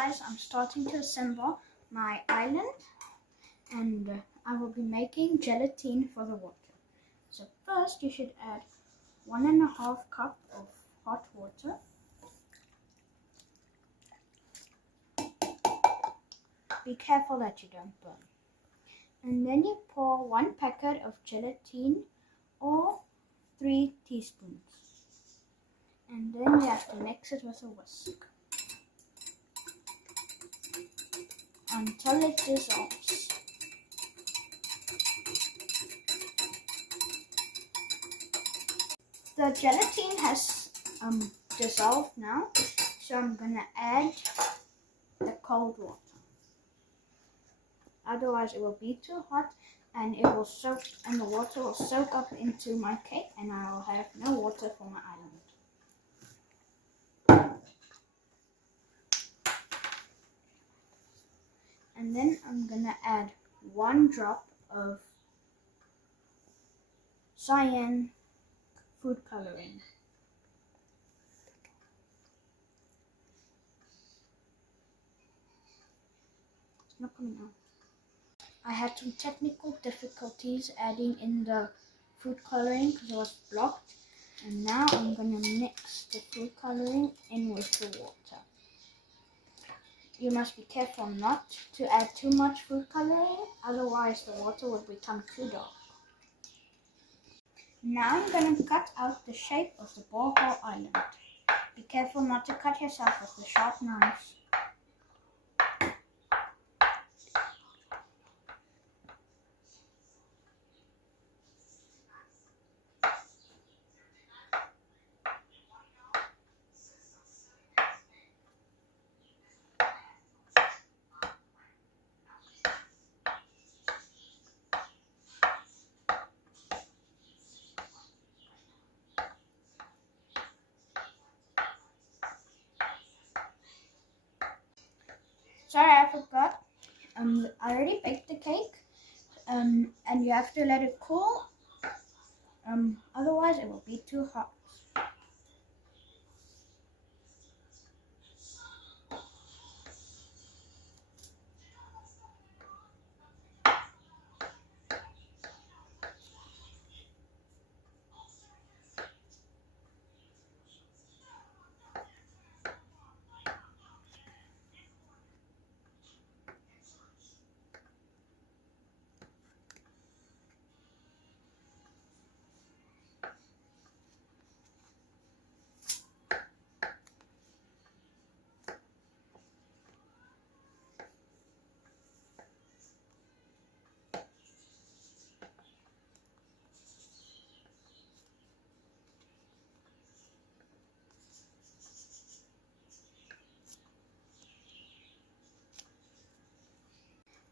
guys, I'm starting to assemble my island, and I will be making gelatine for the water. So first you should add 1.5 cup of hot water. Be careful that you don't burn. And then you pour 1 packet of gelatine or 3 teaspoons. And then you have to mix it with a whisk until it dissolves. The gelatine has dissolved now, so I'm gonna add the cold water. Otherwise it will be too hot and it will soak, and the water will soak up into my cake and I will have no water for my island. And then I'm gonna add 1 drop of cyan food coloring. It's not coming out. I had some technical difficulties adding in the food coloring because it was blocked, and now I'm gonna mix the food coloring in with the water. You must be careful not to add too much food coloring, otherwise the water will become too dark. Now I'm going to cut out the shape of the Bohol Island. Be careful not to cut yourself with the sharp knives. Sorry, I forgot. I already baked the cake, and you have to let it cool. Otherwise, it will be too hot.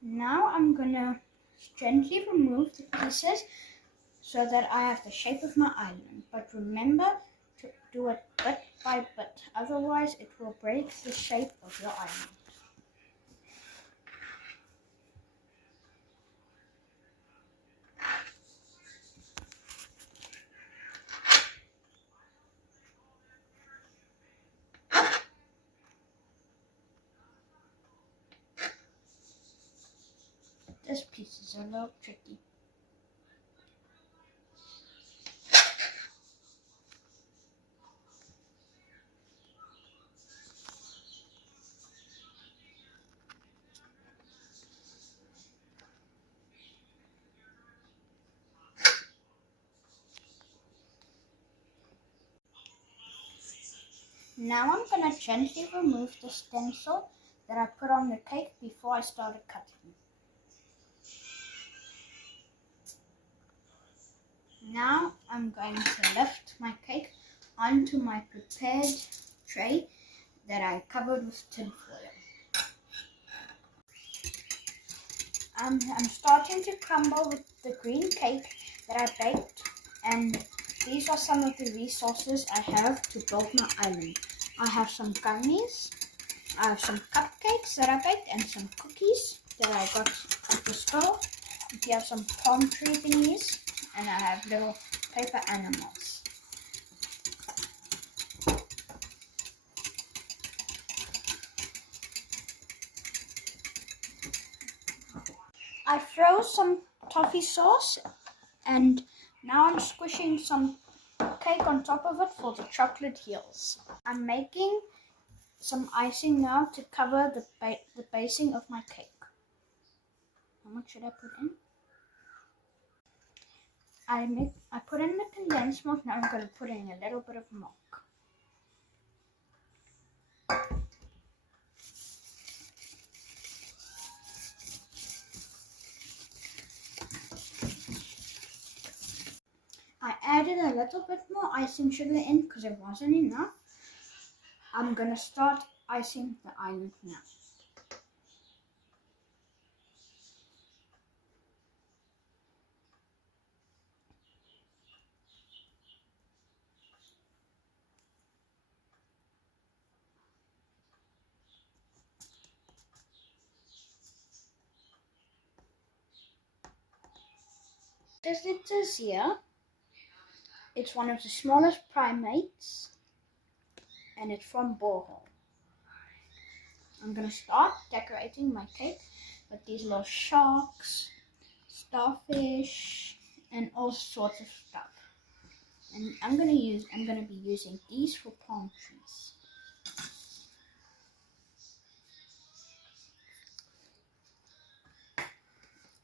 Now I'm gonna gently remove the pieces so that I have the shape of my island. But remember to do it bit by bit, otherwise it will break the shape of your island. This piece is a little tricky. Now I'm going to gently remove the stencil that I put on the cake before I started cutting. Now I'm going to lift my cake onto my prepared tray that I covered with tin foil. I'm starting to crumble with the green cake that I baked, and these are some of the resources I have to build my island. I have some gummies, I have some cupcakes that I baked, and some cookies that I got at the store. Here are some palm tree thingies, and I have little paper animals. I froze some toffee sauce and now I'm squishing some cake on top of it for the chocolate heels. I'm making some icing now to cover the basing of my cake. How much should I put in? I put in the condensed milk. Now I'm going to put in a little bit of milk. I added a little bit more icing sugar in because it wasn't enough. I'm going to start icing the island now. As it is here, it's one of the smallest primates and it's from Bohol. I'm going to start decorating my cake with these little sharks, starfish, and all sorts of stuff. And I'm going to be using these for palm trees.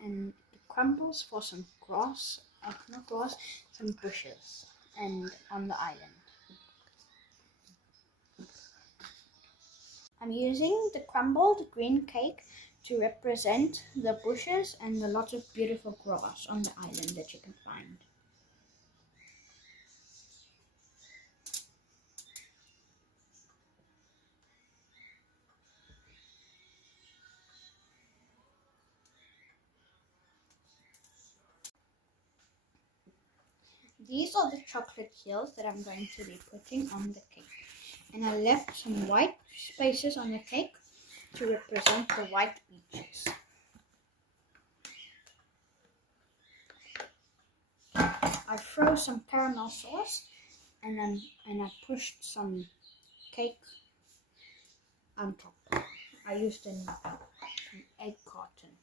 And the crumbles for some grass, not grass, some bushes, and on the island. I'm using the crumbled green cake to represent the bushes and the lots of beautiful grass on the island that you can find. These are the chocolate heels that I'm going to be putting on the cake. And I left some white spaces on the cake to represent the white beaches. I froze some caramel sauce and I pushed some cake on top. I used an egg carton.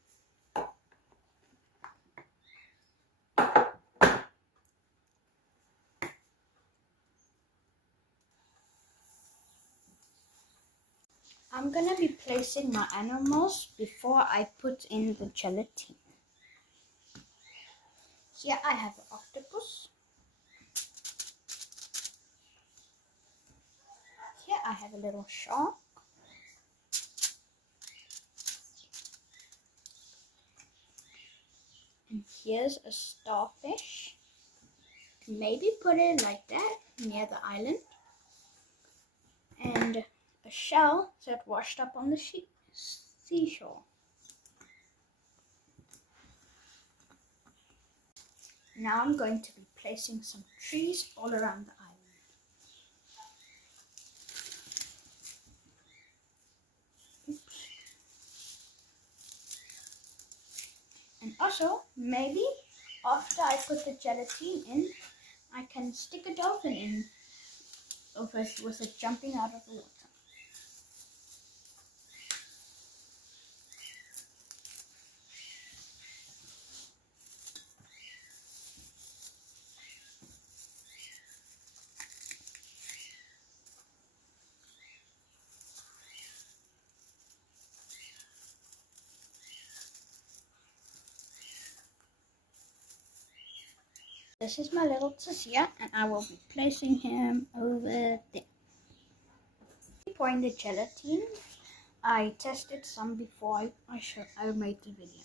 I'm going to be placing my animals before I put in the gelatin. Here I have an octopus. Here I have a little shark. And here's a starfish. Maybe put it like that near the island. And a shell that washed up on the seashore. Now I'm going to be placing some trees all around the island. Oops. And also, maybe after I put the gelatin in, I can stick a dolphin in with it jumping out of the water. This is my little Tizia, and I will be placing him over there. Pouring the gelatin, I tested some before I made the video.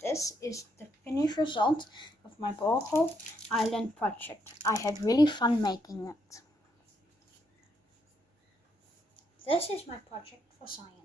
This is the finished result of my Bohol Island project. I had really fun making it. This is my project for science.